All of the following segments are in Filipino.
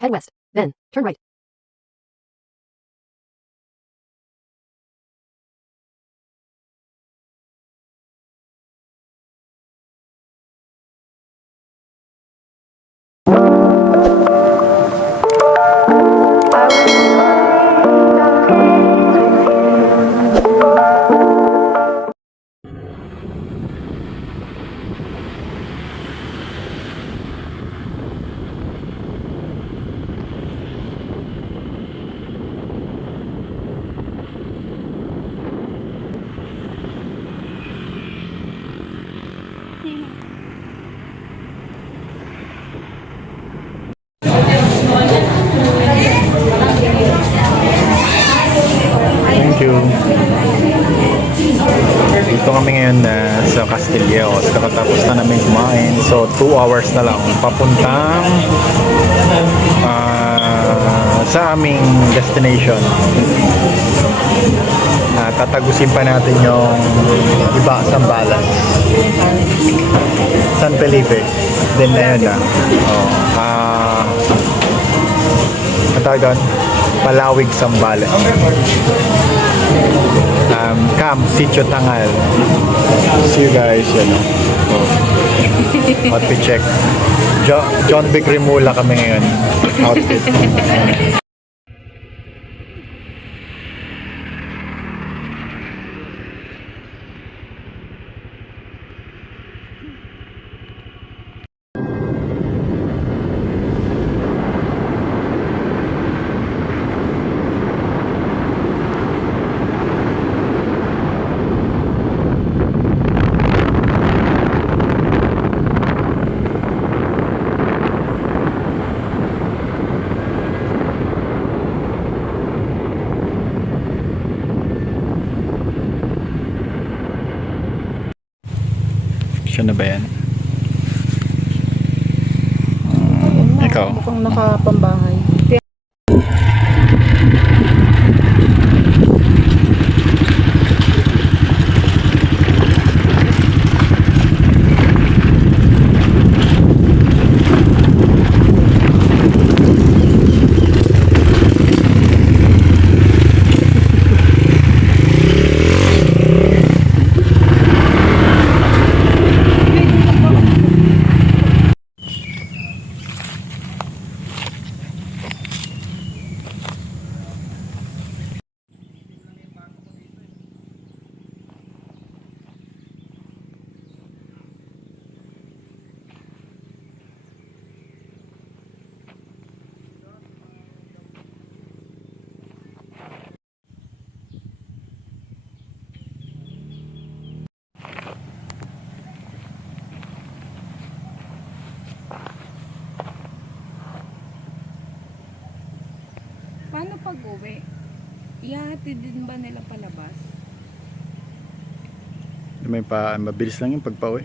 Head west, then turn right. Thank you. Dito kami ngayon sa Castilleos. Kakatapos na namin kumain. So, 2 hours na lang papuntang sa aming destination. Tatagusin pa natin yung iba, Zambales, San Felipe. Then na yun na. Palawig, Zambales. Camp Sitio Tangal. See you guys, outfit check. John Vic Rimula kami ngayon. Outfit. Siya na ba yan? Ikaw? Mukhang nakapambahay. Paano pag-uwi? Ihahatid din ba nila palabas? Mabilis lang yung pagpa-uwi.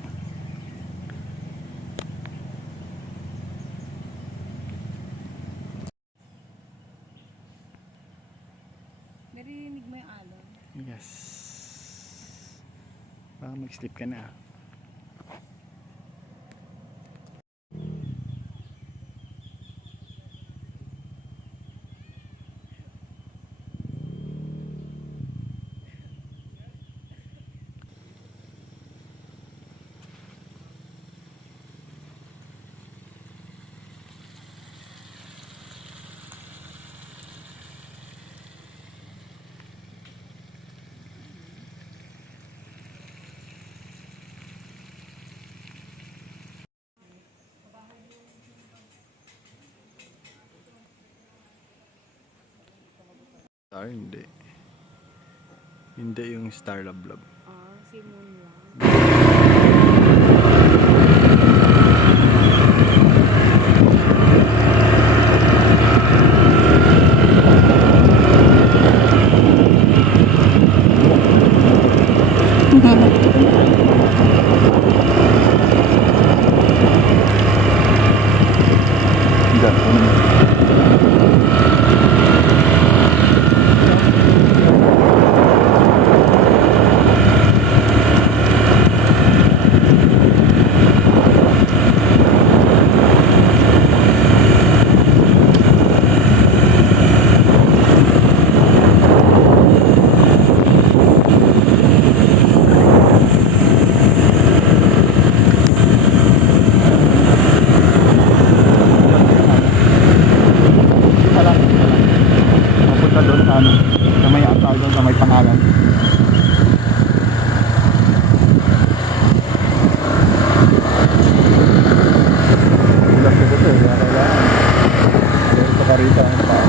Narinig mo yung alon? Yes. Baka mag-sleep ka na. Star, hindi. Hindi yung Star Love Love. Si Moon lang. ano, sa may atay doon, sa may pangalan. Ulas ko dito, kaya kailangan. Meron pa karita ang tao.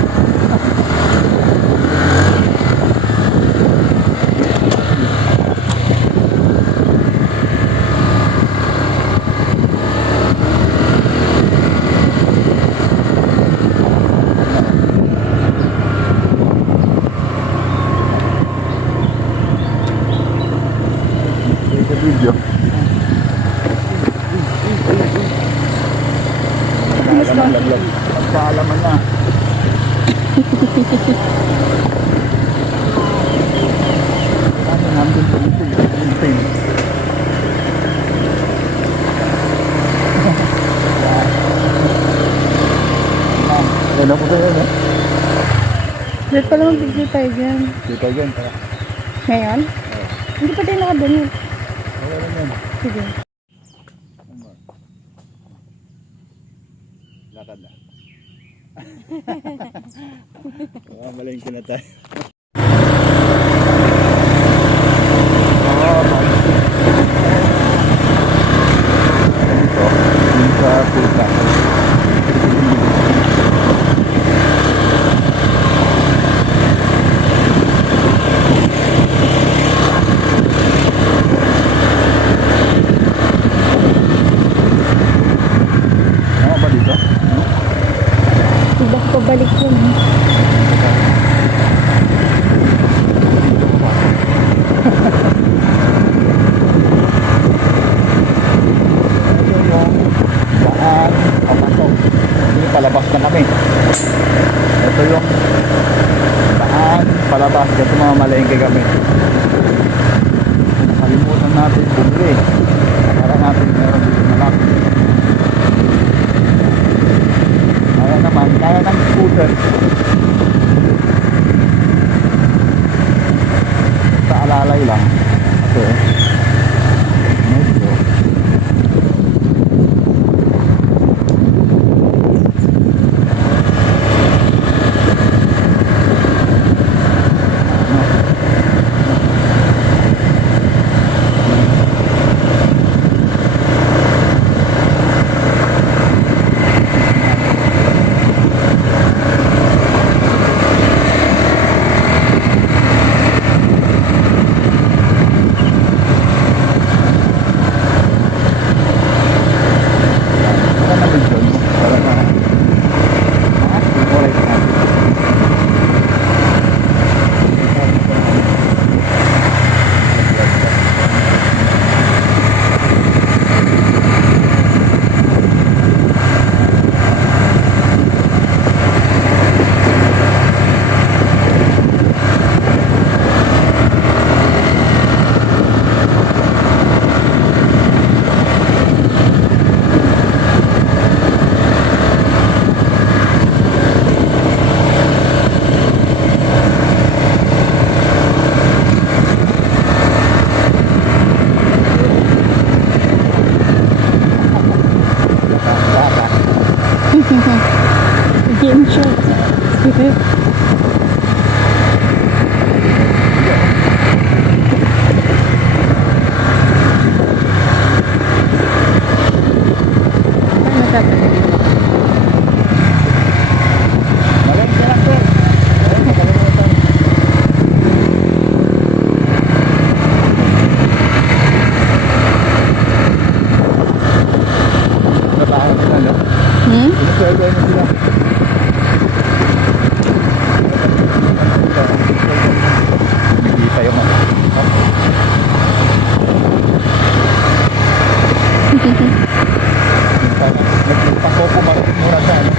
Take a video. Laglag. Magkaalaman na. Ano namin po ito? Yung Yan ako tayo na. Dito pala mag-video tayo dyan. Dito dyan. Ngayon? Hindi pa tayo nakadunit. Wala lang yan. Sige. Lakad na. Malingkin na tayo. Dito sa puta. Ano ba dito? Iba ko pabalik yun. Ito yung daan papasok. Ini palabas na kami. Ito yung daan palabas. Kasi mga malengke kami. Nakalimutan natin bumili. Para natin meron dito malaki. Kaya naman, kaya ng scooter. Sa alalay lang. Kasi medyo Game show. malengke lang sir. Nakalimutan. Nabahan sila no? Pinag-survey mo sila. Nakikita yung mga nagpako market mura siya no?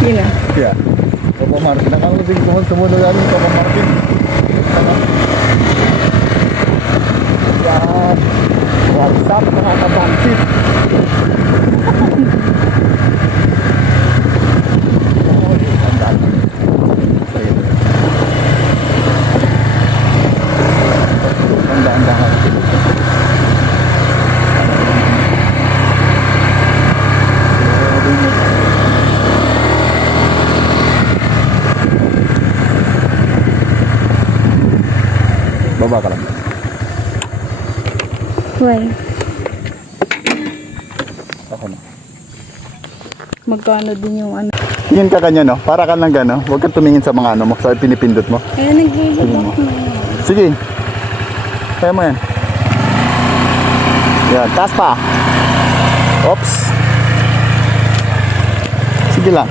Sino? Siya Coco Market nakalusing sumunod namin Coco Market yan WhatsApp nakakabansit Tandaan. Baba ka lang. Why? Ako na. Magkano din yung ano. Tingin ka kanya, no? Para ka lang gano. Huwag kang tumingin sa mga ano mo, sa pinipindot mo. Kaya nag-i-block na yun. Sige. Kaya mo yan. Yan, taas pa. Oops. Sige lang.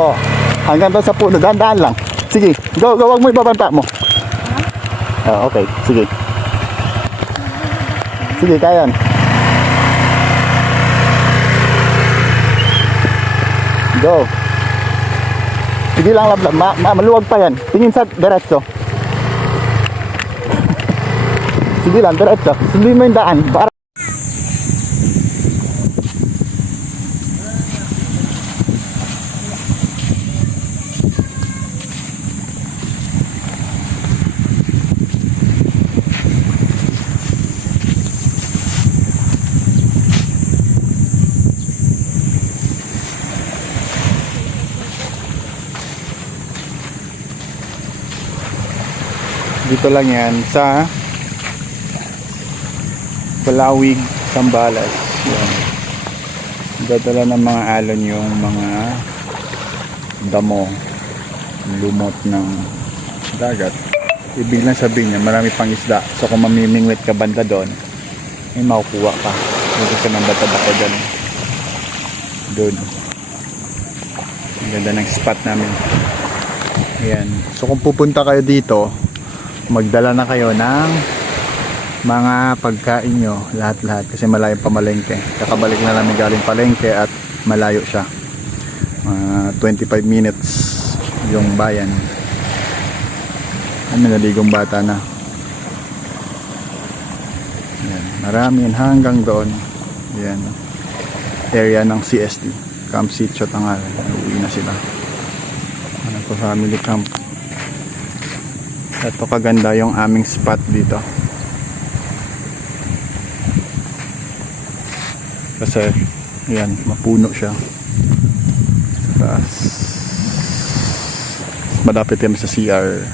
Oh, hanggang doon sa puno. Dahan-dahan lang. Sige, go, go. Huwag mo ibabanta mo. Okay, sige. Sige, kaya yan. Go. Sige lang, lablab. Maluwag pa yan. Tingin sa diretso. Sige lang, diretso. Sundin mo yung daan. Para dito lang yan sa Palawig, Zambales. Yan. Dadala ng mga alon yung mga damo, lumot ng dagat. Ibig lang sabihin niya, marami pang isda. So kung mamimingwit ka banda doon, may makukuha ka. Dito ka ng bata-bata dyan. Doon. Ang ganda ng spot namin. Ayan. So kung pupunta kayo dito, magdala na kayo ng mga pagkain nyo, lahat-lahat, kasi malayo pa malengke. Kakabalik na namin galing palengke at malayo siya. 25 minutes yung bayan. May naligong bata na. Yan, marami yan hanggang doon. Yan, area ng CST, Camp Sitio Tangal. Uwi na sila. Ano po, family camp. Ito kaganda yung aming spot dito. Kasi yan, mapuno siya. Tapos malapit kami sa CR.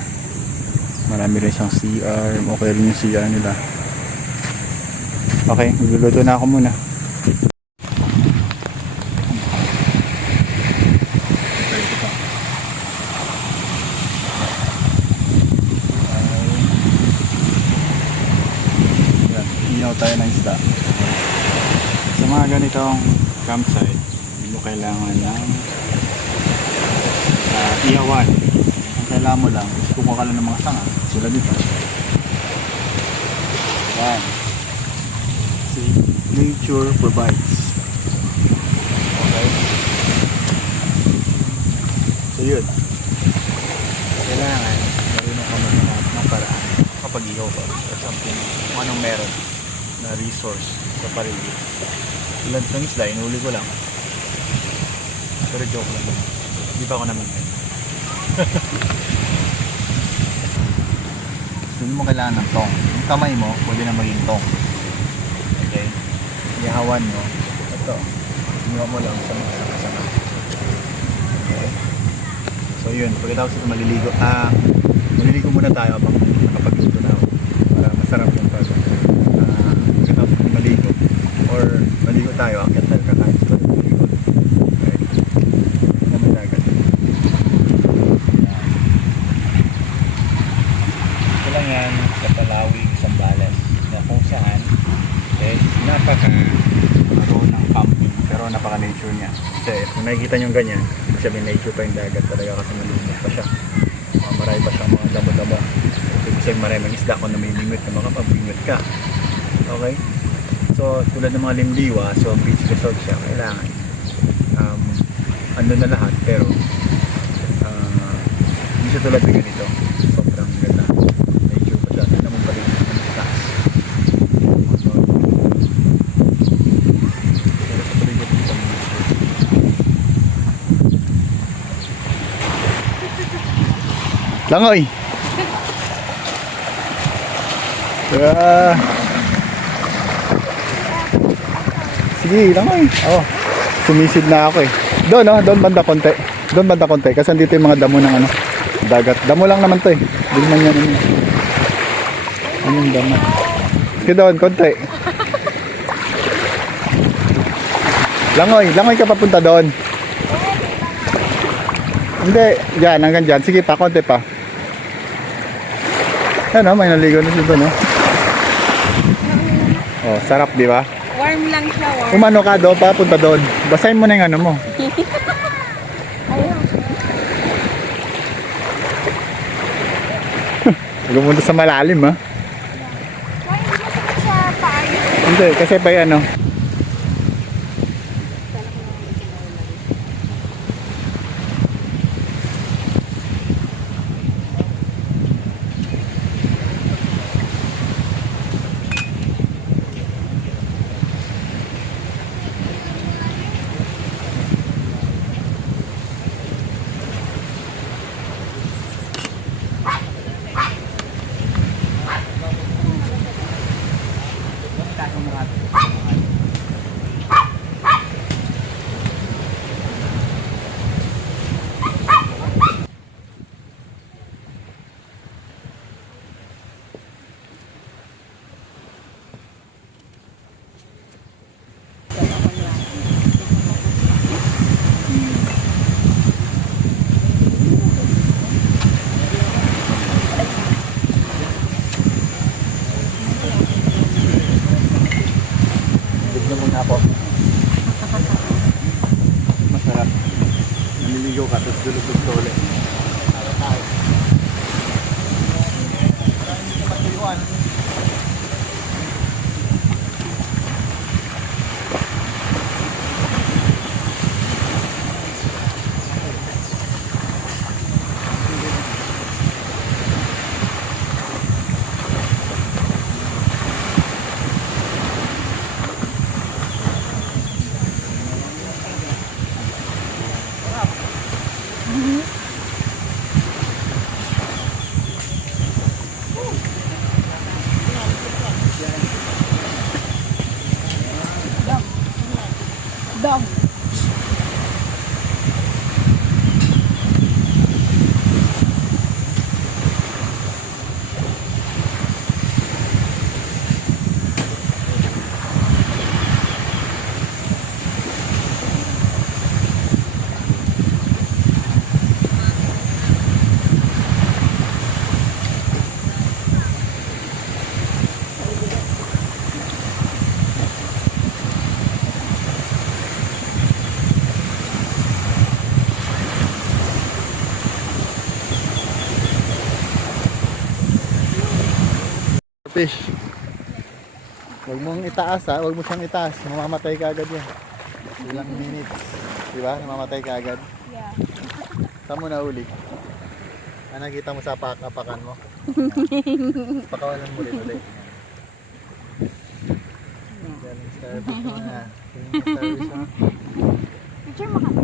Marami rin siyang CR. Okay rin yung CR nila. Okay, magluluto na ako muna. Tayo ng isda. Sa mga ganitong campsite, hindi mo kailangan ng ihawan. Ang kailangan mo lang is kumuha ka lang ng mga sanga sila dito. Yan. See, nature provides. Okay, so yun, kailangan marunong ka maghanap ng paraan kapag ihaw ka or something kung anong meron na resource sa paligid. Ilan ng isda, inuli ko lang. Pero joke lang. Hindi pa ako naman. Hindi mo kailangan ng tong. Yung kamay mo, pwede na maging tong. Okay? Ihawan mo. Ito. Ihawan mo lang sa mga sanga-sanga. Okay? So yun, pagkatapos ito maliligo. Maliligo muna tayo habang nakapagluto na ako. Para masarap yung pagkakas. Maligo or maligo tayo akyat tayo kakain sa maligo. Okay, naman dagat ito lang yan sa Palawig, Zambales, na kung saan napaka naroon ng camping pero napaka nature niya. Kasi kung nakikita nyo ganyan, sabi nature pa yung dagat talaga kasi malinis pa siya. Marami pa siyang mga damo-damo. Kasi maraming isda kung namimingwit na makapag-bingwit ka. Okay, so tulad ng mga limliwa, so beach resort siya, kailangan andun na lahat pero hindi siya tulad ng ganito, sobrang ganda nature pa siya. Tignan mo pa rin ang taas. Pero sa paligid dito langoy. Sige, langoy. Oh, sumisid na ako eh. Doon, oh, doon banda konti. Doon banda konti kasi andito yung mga damo ng ano, dagat. Damo lang naman 'to eh. Hindi man yan. Anong dama? Sige doon, konti. Langoy ka papunta doon. Hindi, dyan, hanggang dyan. Sige pa, konti pa. Ano, may naligo na dito, no? Oh, sarap, di ba? Warm lang siya, warm. Umano ka doon, papunta doon. Basahin mo na yung ano mo. Ayun. Gumunta sa malalim, ha? Why hindi masakit sa paa yun? Hindi, kasi pa ano. Tignan mo na ako. Masarap. Naliligo ka, tapos dulog-dulog ka ulit. Dog. Fish. Huwag mong itaas, ha. Huwag mo siyang itaas. Mamamatay ka agad yan. Ilang minutes. Diba? Mamamatay ka agad. Yeah. Saan mo nahuli? Ano nakita mo sa apakan mo? Pakawalan mo rin ulit. Galing service mo na. Service mo. Picture mo kami.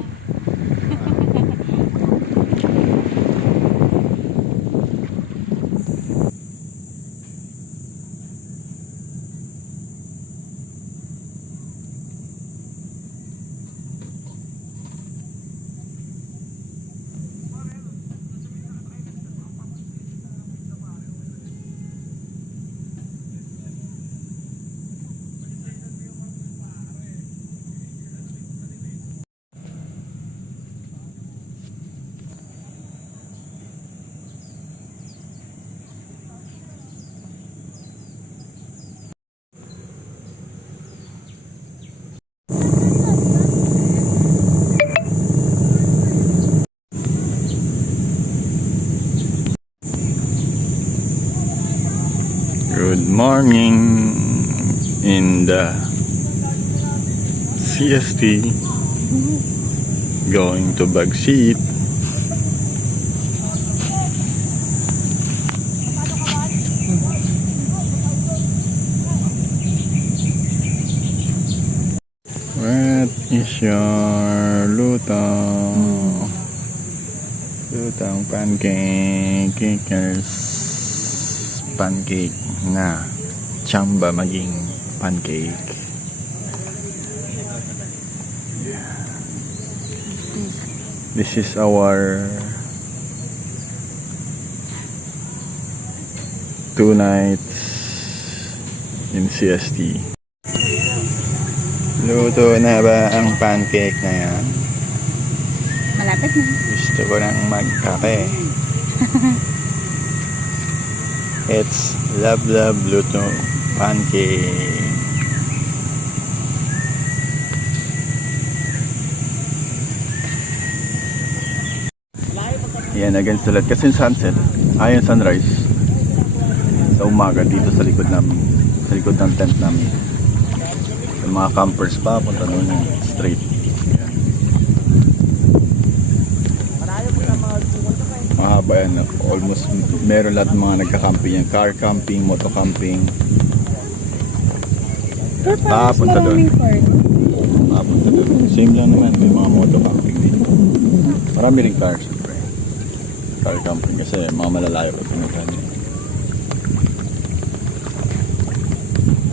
Good morning in the CST, going to Bagsit. What is your lutong pancake kickers? Pancake na chamba maging pancake. This is our 2 nights in CST. Luto na ba ang pancake na yan? Malapit na. Gusto ko nang magkape. It's Love Luto Pancake. Yan, against the light. Kasi yung sunset, yung sunrise, sa umaga dito sa likod namin. Sa likod ng tent namin. Yung mga campers pa, punta doon yung straight. Yan. Mahaba yan. Almost meron lahat ng mga nagka-camping yan. Car camping, moto camping. Pero parang Punta doon. maraming car. Punta doon. Same lang naman. May mga moto camping din. Marami rin cars. Siyempre. Car camping kasi mga malalayo pa pinutan niya.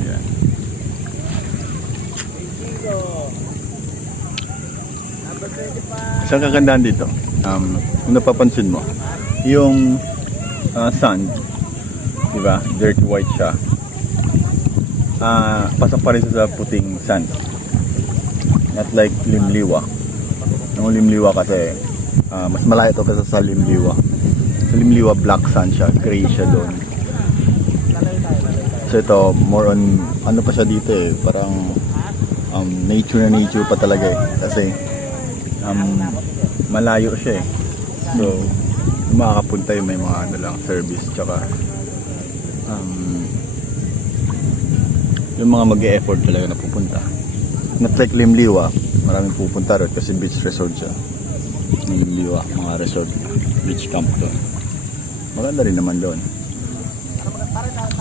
Yan. Isang kagandahan dito. Kung napapansin mo, yung sand, di ba? Dirty white siya. Pasok pa rin sa puting sand. Not like limliwa. Yung limliwa kasi mas malayo ito kaysa sa limliwa. Sa limliwa black sand siya, gray siya doon. So ito more on ano pa siya dito eh, parang nature na nature pa talaga eh. Kasi malayo siya eh. So yung makakapunta yung may mga ano lang service tsaka yung mga mag-e-effort talaga na pupunta. Not like Limliwa, maraming pupunta rin kasi beach resort siya. Limliwa, mga resort, beach camp doon. Maganda rin naman doon.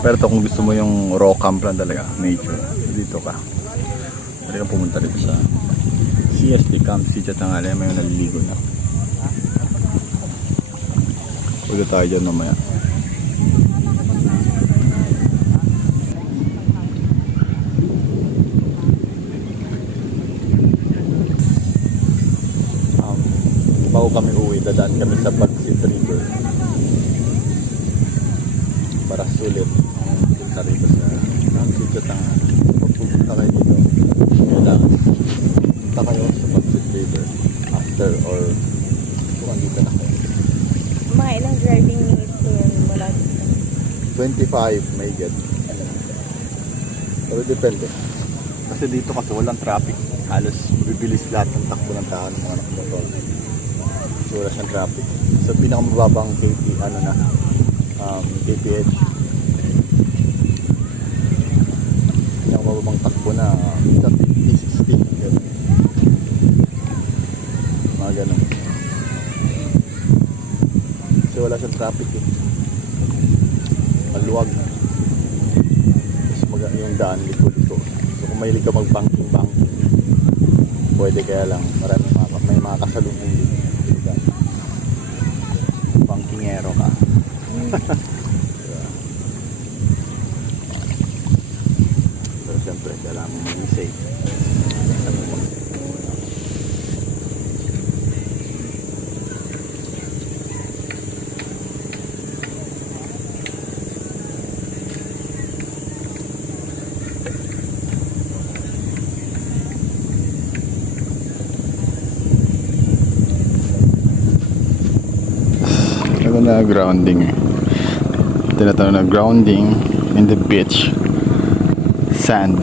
Pero to kung gusto mo yung raw camp lang talaga, nature, dito ka. Pwede ka pumunta dito sa CST Camp, Sitio Tangali, may naliligo na. Pwede tayo dyan mamaya. Bago kami uwi, dadaan kami sa Bagsit River para sulit punta rito sa Sitio Tangali. Pag pupunta kayo dito, kailangan punta kayo sa Bagsit River after or kung andito na kayo. Mga ilang driving minutes ko yun mula dito. 25 may get. Pero depende. Kasi dito kasi walang traffic. Halos bibilis lahat ng takbo ng tao ng mga motor. So wala siyang traffic. So pinakamababang KPH. Pinakamababang takbo na sa 50, 60. Ganun. Mga ganun. Kasi wala siyang traffic eh. Maluwag. Tapos yung daan liko-liko. So kung mahilig ka mag-banking-banking, pwede kaya lang may mga kasalubong dito. Bankingero ka. Pero siyempre kailangan mo maging safe. Na grounding, tinatawag na grounding in the beach sand.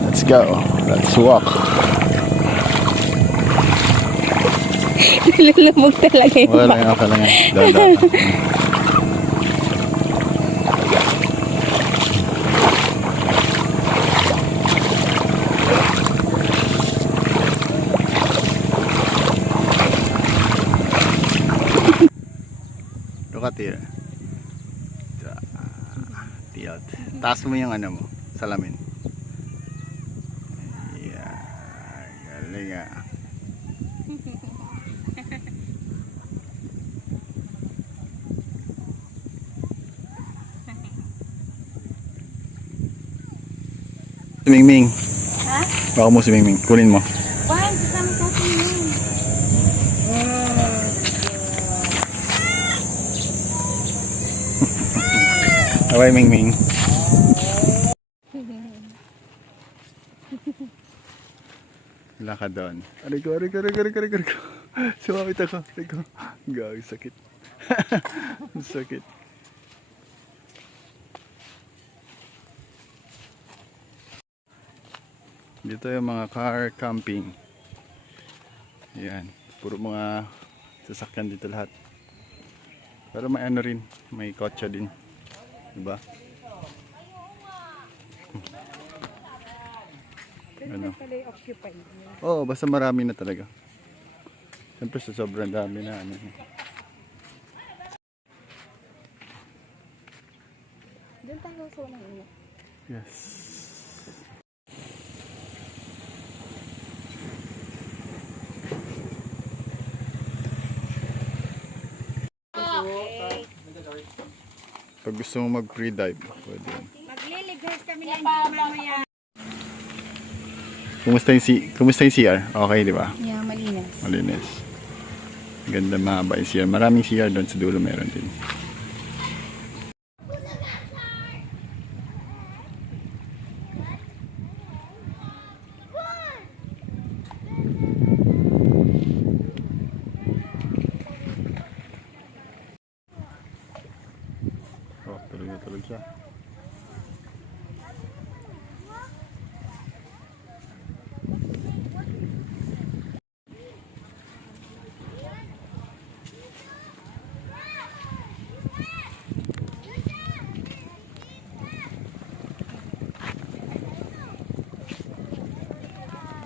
Let's go, let's walk. Nalulubog talaga yung Okay lang yan, okay lang yan. Dahan-dahan. Tira. Tiyot. Taas mo yung ano mo, salamin. Yeah, galing ah. Si Mingming. Ha? Baka mo si Mingming, kunin mo. Why? Kasama sa akin yun. Bye Mingming. Wala ka doon. Aray ko. Sumamit ako. Aray ko. Gawin, sakit. Ang sakit. Dito yung mga car camping. Ayan. Puro mga sasakyan dito lahat. Pero may ano rin. May kotse din. Diba? Ano? Oo, basta marami na talaga. Siyempre sa sobrang dami na ano. Doon tayo sa unang ino. Yes. Pag gusto mo mag free dive, pwede yan. Magliligtas kami ng mamaya. Kumusta yung CR? Okay, di ba? Yeah, malinis. Malinis. Ganda, mahaba yung CR. Maraming CR doon sa dulo, meron din. Oh, tuloy na tuloy siya.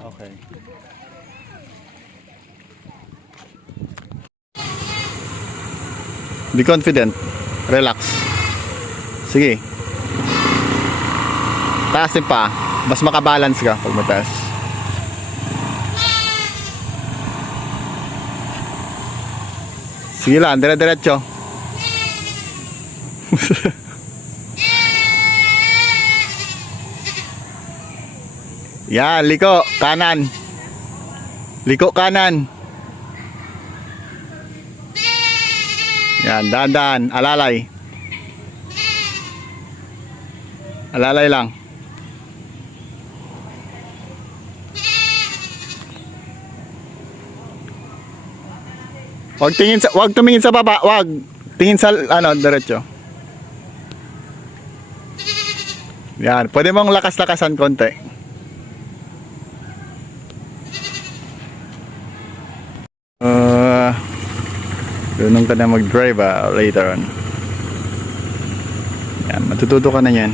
Okay. Be confident. Relax. Sige. Taasin pa. Mas makabalance ka pag mataas. Sige lang, dire-diretso. Yan, liko, kanan. Liko kanan. Yan, dahan-dahan, alalay. Alalay lang. Wag tumingin sa baba, wag. Tingin sa ano, diretso. Yan, pwede mong lakas-lakasan konti. Dunong ka na mag-drive later on. Yan, matututo ka na yan.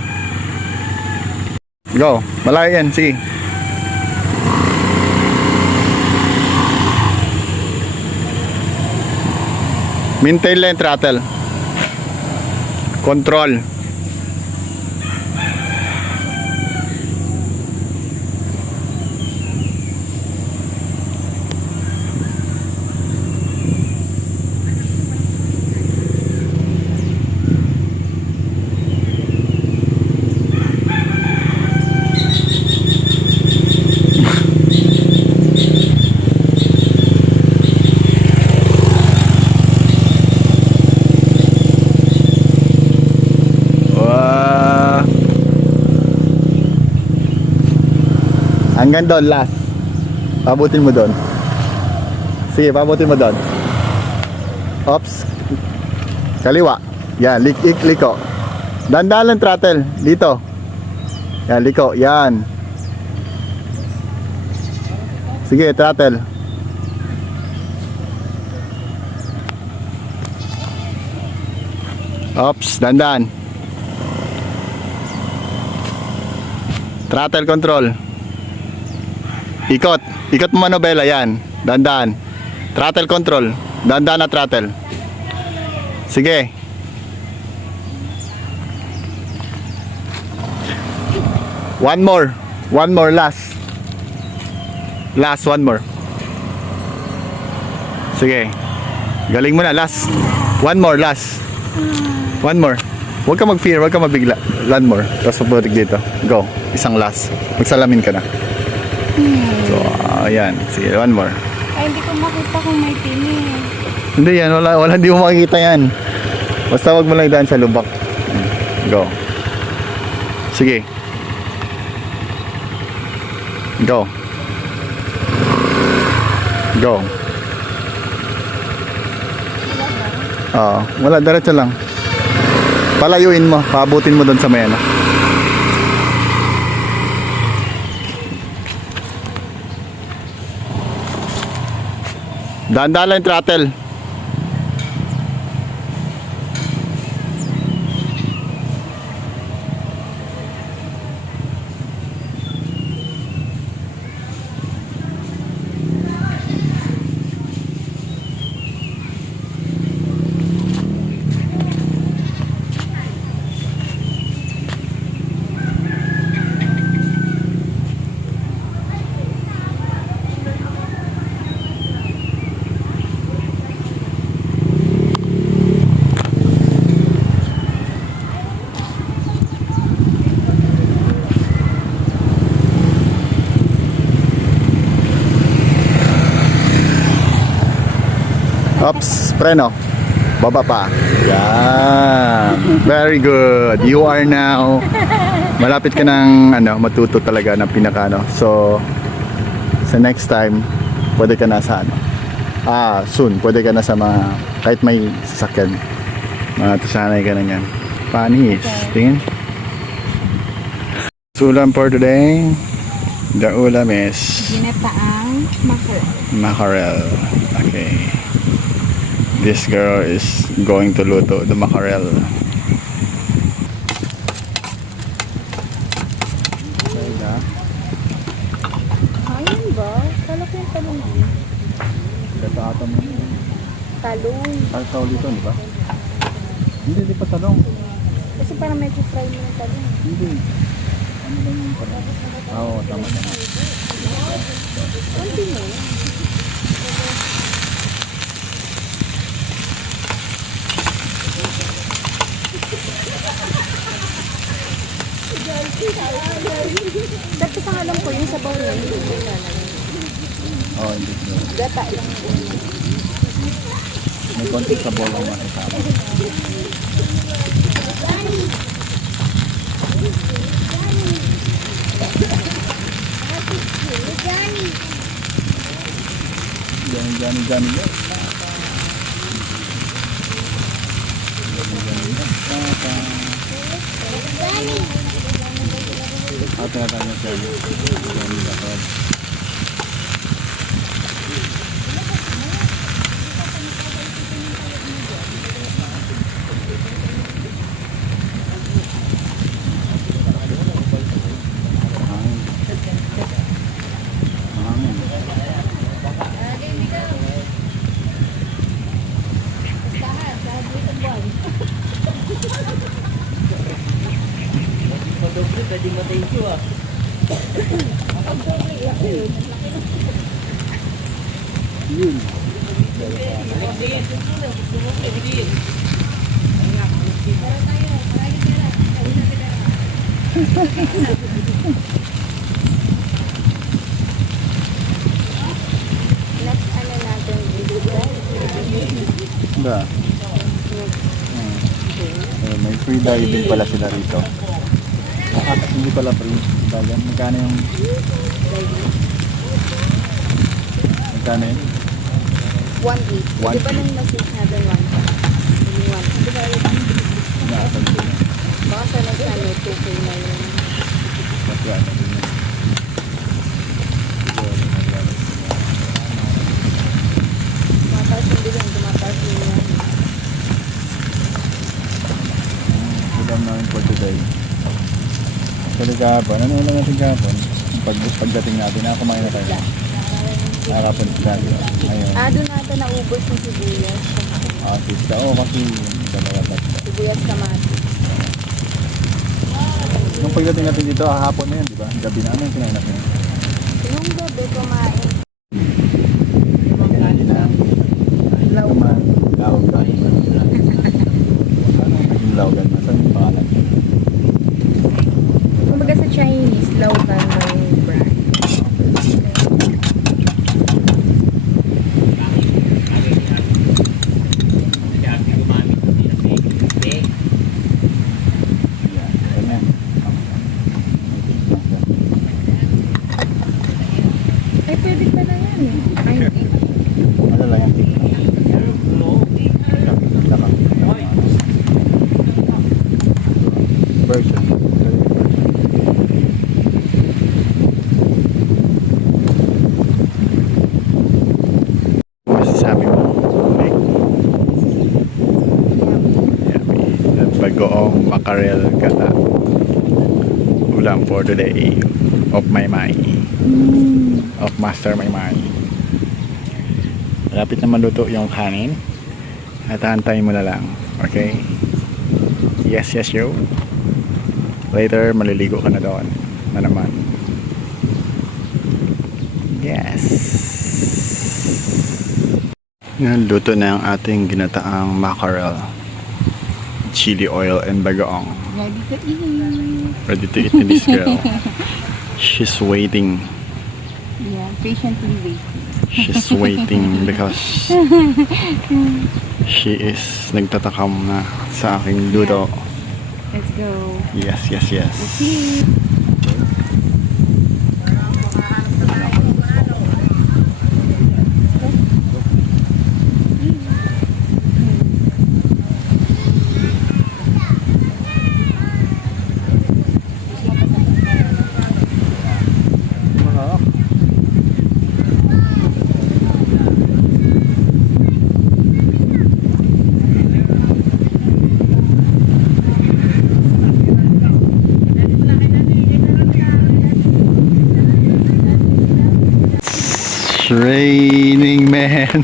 Go, malayo yan, sige. Maintain lang yung throttle. Control. Hanggang doon, last. Pabutin mo doon. Sige, pabutin mo doon. Ops. Kaliwa. Yan, liko. Dandan lang throttle. Dito. Yan, liko. Yan. Sige, throttle. Ops, dandan. Throttle control. Ikot mo manobela, yan. Dandan. Throttle control. Dandan na throttle. Sige. One more, last. Last, one more. Sige. Galing mo na, last. One more, last. One more. Huwag ka mag-fear, huwag ka mabigla. One more. Tapos mabutig dito. Go. Isang last. Magsalamin ka na. So, ayan. Sige, one more. Ay, hindi ko makita kung may pini. Hindi yan, wala hindi mo makikita yan. Basta wag mo lang idaan sa lubak. Go. Sige. Go. Go. Oo, wala, diretso lang. Palayuin mo, paabutin mo doon sa may ano. Dahan-dahan lang yung throttle. Oops, preno. Baba pa. Yan. Very good. You are now malapit ka ng matuto talaga ng pinaka So sa next time pwede ka na sa soon pwede ka na sa mga kahit may sasakyan. Matusanay ka na yan. Panis. Tingin. Ulam for today. The ulam is Ginataang mackerel. mackerel. Okay. This girl is going to luto the mackerel. Ayun ba? Kala ko yung talong yun. Gata mo. Talong. Tawag dito, di ba? Hindi pa talong. Kasi parang medyo fry mo yung talong. Hindi. Ano lang yung talong? Oo, tama. Konti mo. Dapat ang alam ko yung sabaw niya. Hindi ko lalagay. Oo, hindi. Gata lang. May konti sa bolong makikama. Johnny. Tinatawag na siya. Next ano natin Ba? May free diving pala sila rito. Hindi pala free. Dagan. Magkano yung... Magkano yun? 1.8. Di ba nang message natin 1? Di ba Inaasal ko na. baka sa next ano 2K na yun. Kasi ano din yun. Tumataas yung bilang, tumataas yung yan. Ulam namin for today. Actually kahapon, ano ulam natin kahapon? Pagdating natin, kumain na tayo. Nakakapon si Daddy. Ngayon. Doon natin naubos yung sibuyas. Sista. Kasi dalawa tatlo. Sibuyas kamatis. Nung pagdating natin dito, hapon na yun, di ba? Gabi na, ano yung kinain natin? Yung gabi kumain. Lawgan. Lawgan. Ano naging lawgan? Nasaan yung pangalan? Kumbaga sa Chinese, lawgan na yung brand. bagoong mackerel gata. Ulam for today of Maymay. Of Master Maymay. Malapit na maluto yung kanin. At hantayin mo na lang. Okay? Yes, yo. Later, maliligo ka na doon. Na naman. Yes. Yan, luto na yung ating ginataang mackerel. Chili oil and bagoong. Ready to eat. Ready to eat na this girl. She's waiting. Yeah, patiently waiting. She's waiting because she is nagtatakam na sa aking luto. Let's go. Yes, yes, yes. See. It's raining, man.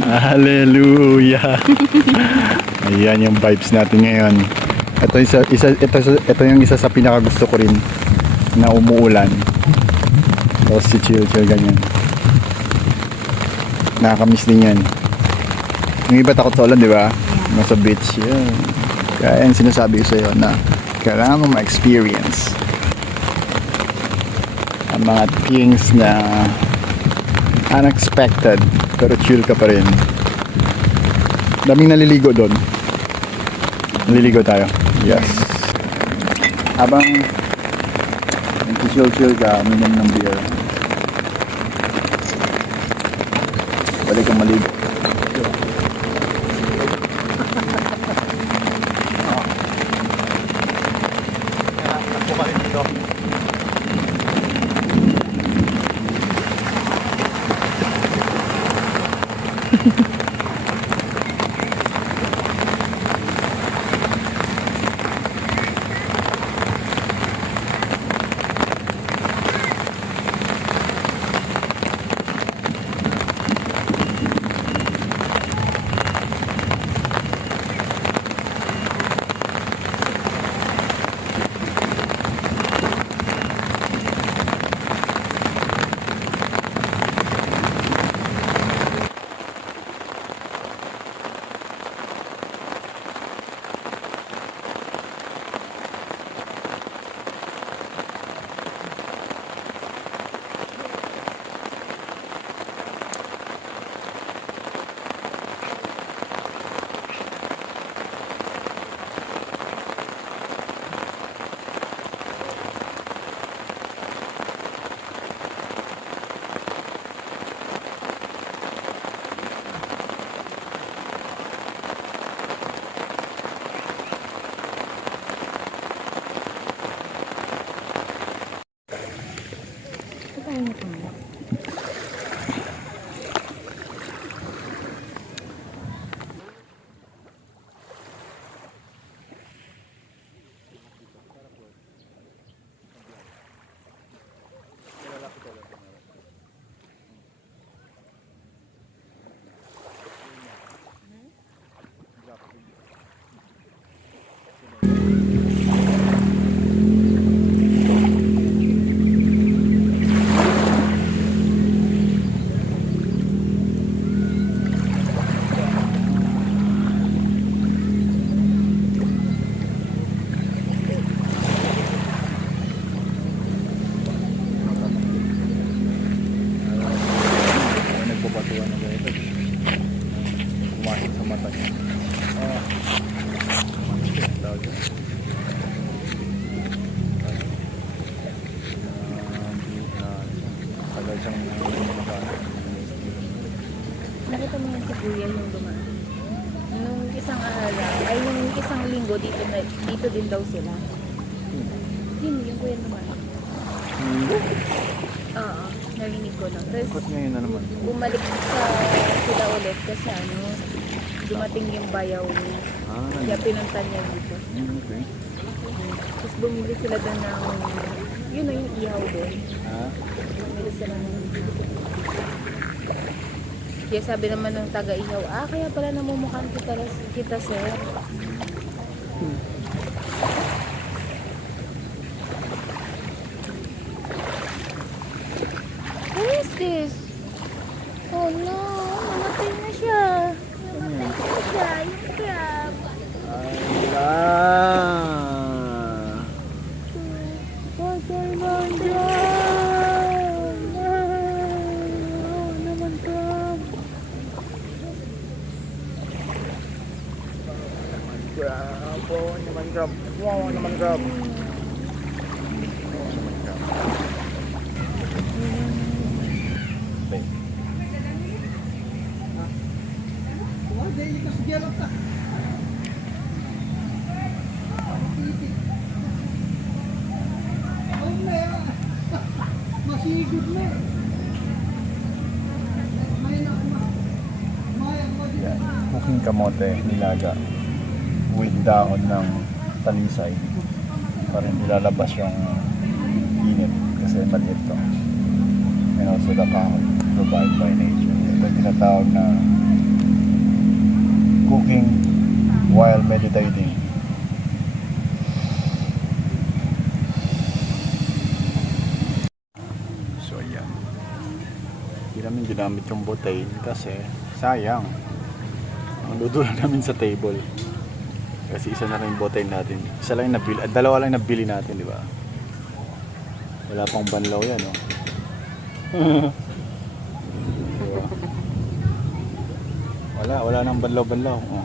Hallelujah. Ayan yung vibes natin ngayon. Ito yung isa sa pinaka gusto ko rin na umuulan. Tapos si chill ganyan. Nakakamiss din yan. Yung iba takot sa ulan, di ba? Nasa beach. Yan. Kaya yan sinasabi ko sa iyo na kailangan mo ma-experience ang mga things na unexpected pero chill ka pa rin. Daming naliligo doon. Naliligo tayo. Yes. Habang chill ka, minom ng beer. Balik kang maligo. Nakita mo yan si Kuya yung dumaan. Nung isang araw, ay nung isang linggo dito din daw sila. Yun, yung Kuya dumaan. Oo, narinig ko lang. Tapos Ba't ngayon na naman? bumalik sa sila ulit kasi dumating yung bayaw niya. Kaya pinunta niya dito. Okay. Tapos bumili sila doon ng, yun na yung ihaw doon. Bumili sila ng kaya sabi naman ng taga-ihaw, kaya pala namumukhaan kita sir. Who is this? Oh no, namatay na siya. Namatay na siya, yung crab. Patay ng crab. Naman crab. Wow, naman grab. Yan, cooking kamote, nilaga with dahon ng talisay para ilalabas yung init kasi maliit to. And also the kahoy provided by nature. Ito yung tinatawag na cooking while meditating. So ayan, hindi namin ginamit yung butane kasi sayang. Ang luto lang namin sa table. Kasi isa na lang yung botay natin. Isa lang yung nabili, dalawa lang yung nabili natin, di ba? Wala pang banlaw yan, oh. Diba? Wala nang banlaw-banlaw. Oh.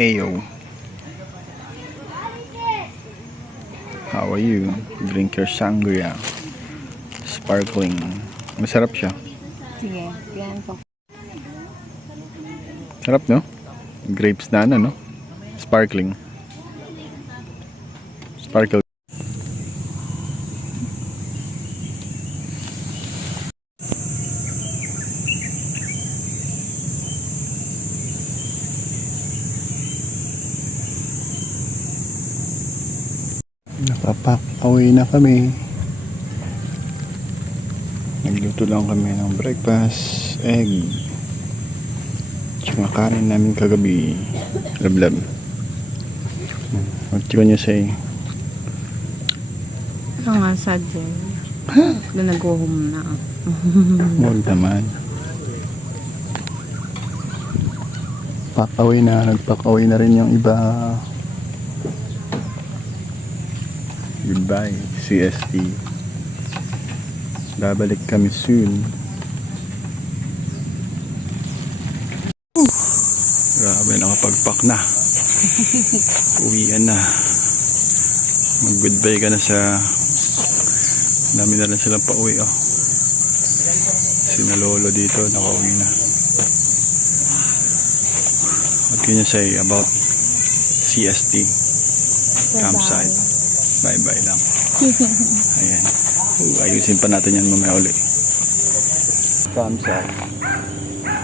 Ayo. How are you? Drink your sangria. Sparkling. Masarap siya. Sige, yan po. Sarap, no? Grapes na ano, no? Sparkling. Sparkle. Napapak-away na kami. Nagluto lang kami ng breakfast, egg, tsaka kanin namin kagabi. Lablab. What you gonna say? Ito nga sad dyan. Na nag-home na. Huwag naman. Pakaway na. Nagpakaway na rin yung iba. Goodbye, CST. Babalik kami soon. Grabe, nakapagpak na. Uwian na. Mag-goodbye ka na sa... Dami na rin silang pauwi, oh. Sina lolo dito, nakauwi na. What can you say about CST? campsite. Bye-bye lang. Ayan. Ayusin pa natin yan mamaya uli. Campsite.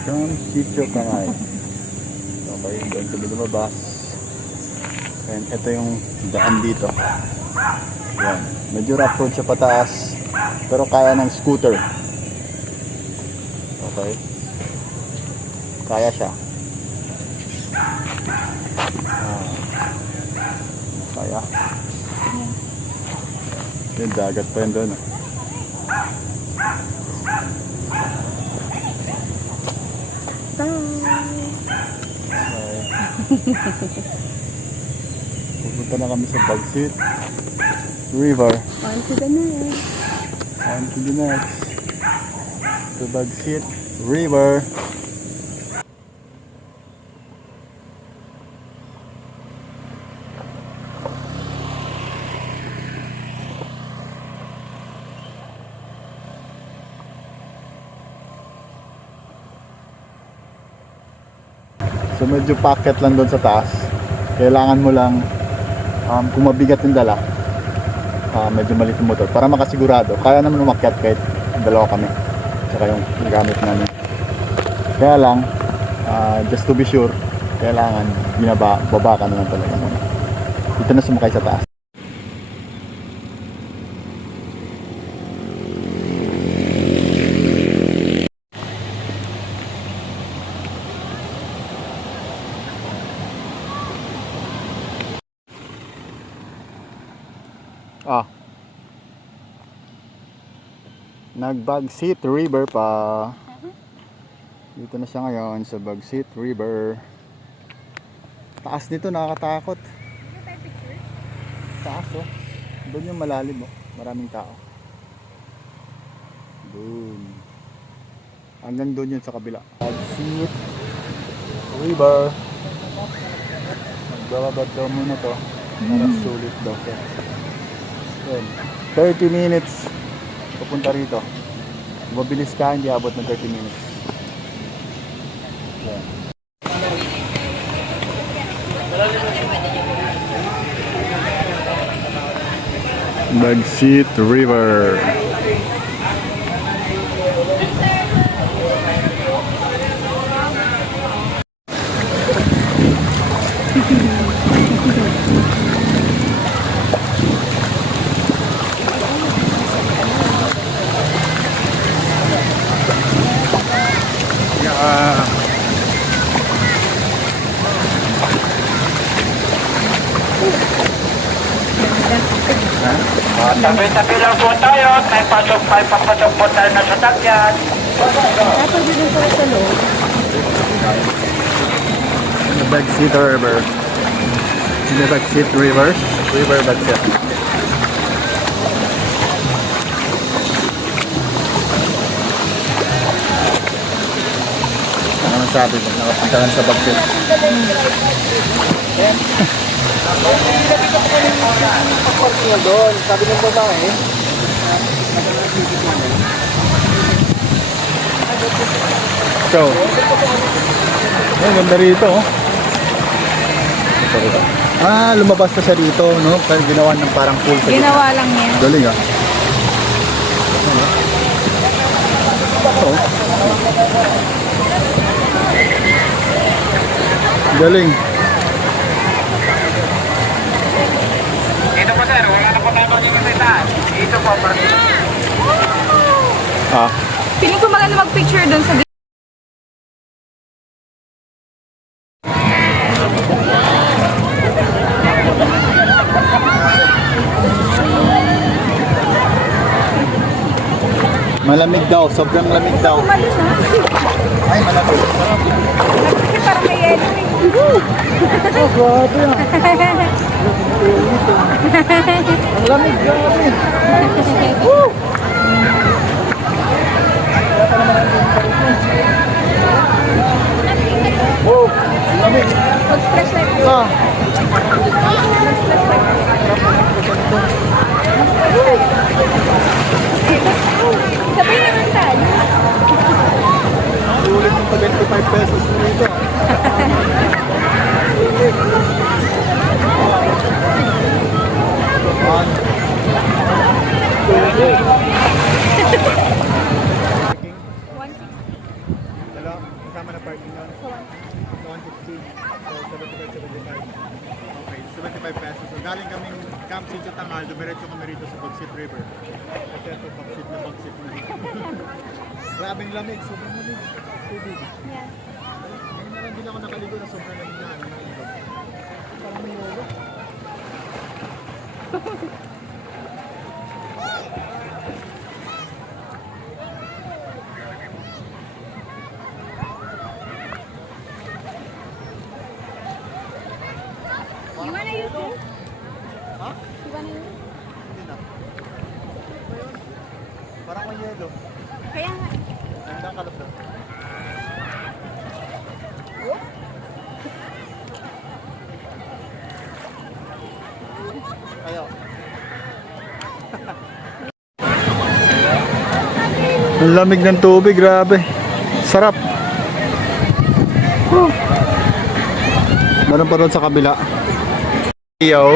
From Sitio Kanay. Okay, doon kami lumabas. And ito yung daan dito. Yan. Medyo rough road siya pataas. Pero kaya ng scooter. Okay. Kaya siya. Kaya. Yung dagat pa yun doon. Pupunta na kami sa Bagsit River. On to the next. On to the next. To Bagsit River. So medyo packet lang doon sa taas. Kailangan mo lang kung mabigat yung dala, medyo maliit yung motor para makasigurado. Kaya naman umakyat kahit dalawa kami. Tsaka yung gamit namin. Kaya lang, just to be sure, kailangan baba ka naman talaga muna. Dito na sumakay sa taas. Nag-Bagsit River pa. Dito na siya ngayon sa Bagsit River. Taas nito, nakakatakot. Taas oh. Doon yung malalim oh. Maraming tao. Doon. Hanggang doon yun sa kabila. Bagsit River. Magbababad daw muna to. Para sulit daw. Yun. 30 minutes papunta rito. Mabilis ka, hindi abot ng 30 minutes. Yan. Bagsit River. Tabi-tabi lang po tayo. May papasok po tayo na sa takyan. Tapos dito po sa loob. Bagsit River. Bagsit River. River Bagsit. Ano sabi mo? Nakapunta lang sa Bagsit. Doon, sabi ng babae. So, ay, ganda rito oh. Lumabas na siya dito, no? Kaya ginawa ng parang pool sa Ginawa lang yan. galing ah. Oh. Galing. Dito po sir, wala na po tayo magkikita. Dito po, Ah, Piling ko maganda mag-picture doon sa malamig daw, sobrang lamig daw. umalis na. Ay, malamig. Kasi parang may yelo eh. Oh, grabe ah. Ang lamig, grabe. Woo! Woo! Ang lamig. Mag-splash like this. Ah. Sabay naman tayo. Ulit yung 25 pesos dito. isip mo. Grabing lamig, sobrang lamig. Tubig. Yeah. Ngayon na lang din ako nakaligo na sobrang lamig na. Parang may yolo. You wanna use this? Ha? You wanna use this? Hindi na. Parang may yelo. Kaya nga. Ang kalap na. Ayaw. Ang lamig ng tubig, grabe. Sarap. Meron pa rin sa kabila. Ayaw.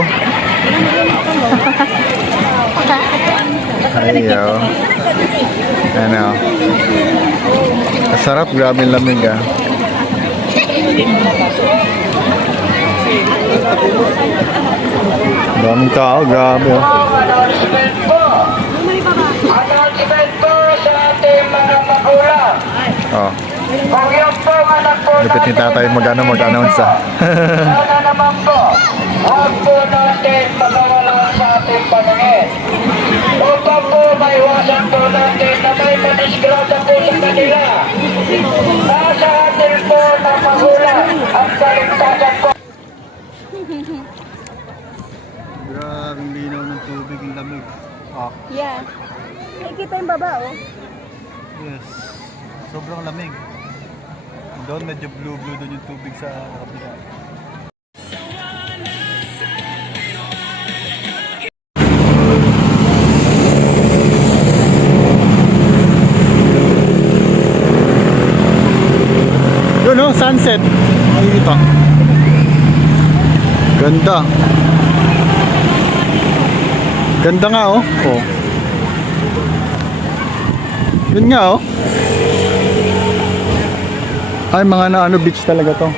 Ayaw. Ano? Sarap, grabe ang lamig ah. Daming tao, grabe oh. Announcement po sa ating mga magulang. Oh. Kung yung po anak po Lupit ni tatay mag-announce ah. sana naman po, huwag po natin pagawalan sa ating paningin. Upang po maiwasan po natin na may madisgrada po sa kanila. Nasa atin po ng magulang ang kaligtasan po. Grabing linaw ng tubig, ang lamig. Ah, Yeah. Nakikita yung baba, oh. yes. Sobrang lamig. Doon medyo blue-blue doon yung tubig sa kabila. Yun oh, sunset. Nakikita. Ganda. Ganda nga oh. Oh. Yun nga oh. Ay, mga na ano, beach talaga to.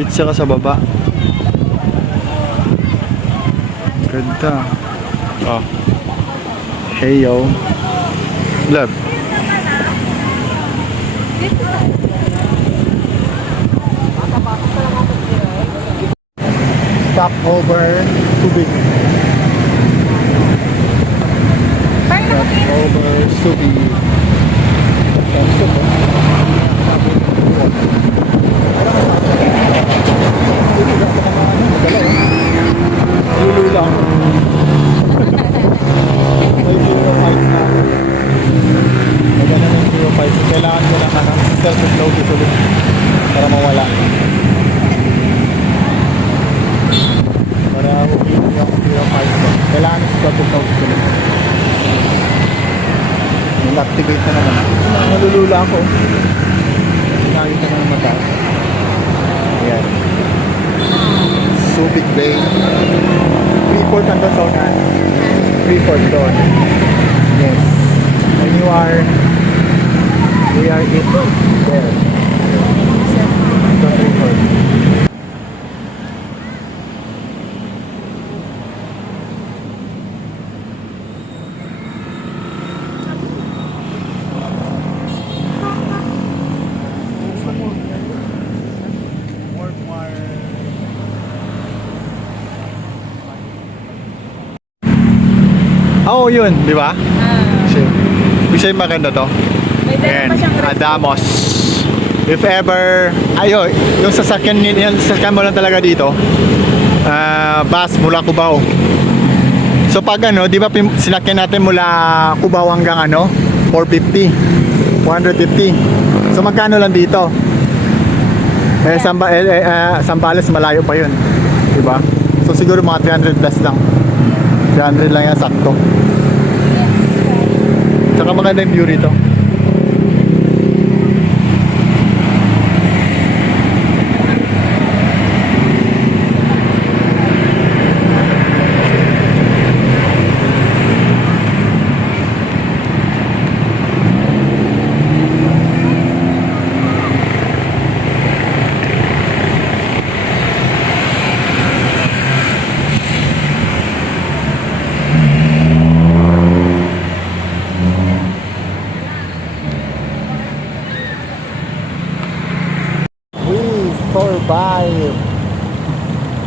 Beach siya sa baba. Ganda. Oh. Hey yo. Love. Stop over tubig. Stop over tubig. Lulu lang. May 0.5 na. Maganda ng 0.5. Kailangan ko ng self-hypnosis ulit para mawala. Para humili ako 0.5. Kailangan ng self-hypnosis ulit. Nag-activate na naman. Malulula ako. Nakita na ng mata. Ayan. Subic Bay. Freeport ang doon na. Freeport doon. Yes. When you are, we are in there. Ito Freeport. Oh, yun, di ba? Kasi maganda to. May And dala pa siyang Adamos. If ever, ayo, yung sasakyan mo lang talaga dito. Bus mula Cubao. So pag ano, di ba sinakyan natin mula Cubao hanggang ano, 450. So magkano lang dito? Sambales malayo pa yun. Di ba? So siguro mga 300 plus lang. 300 lang yan, sakto. Tsaka maganda yung view rito.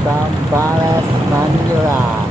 Zambales, Manila.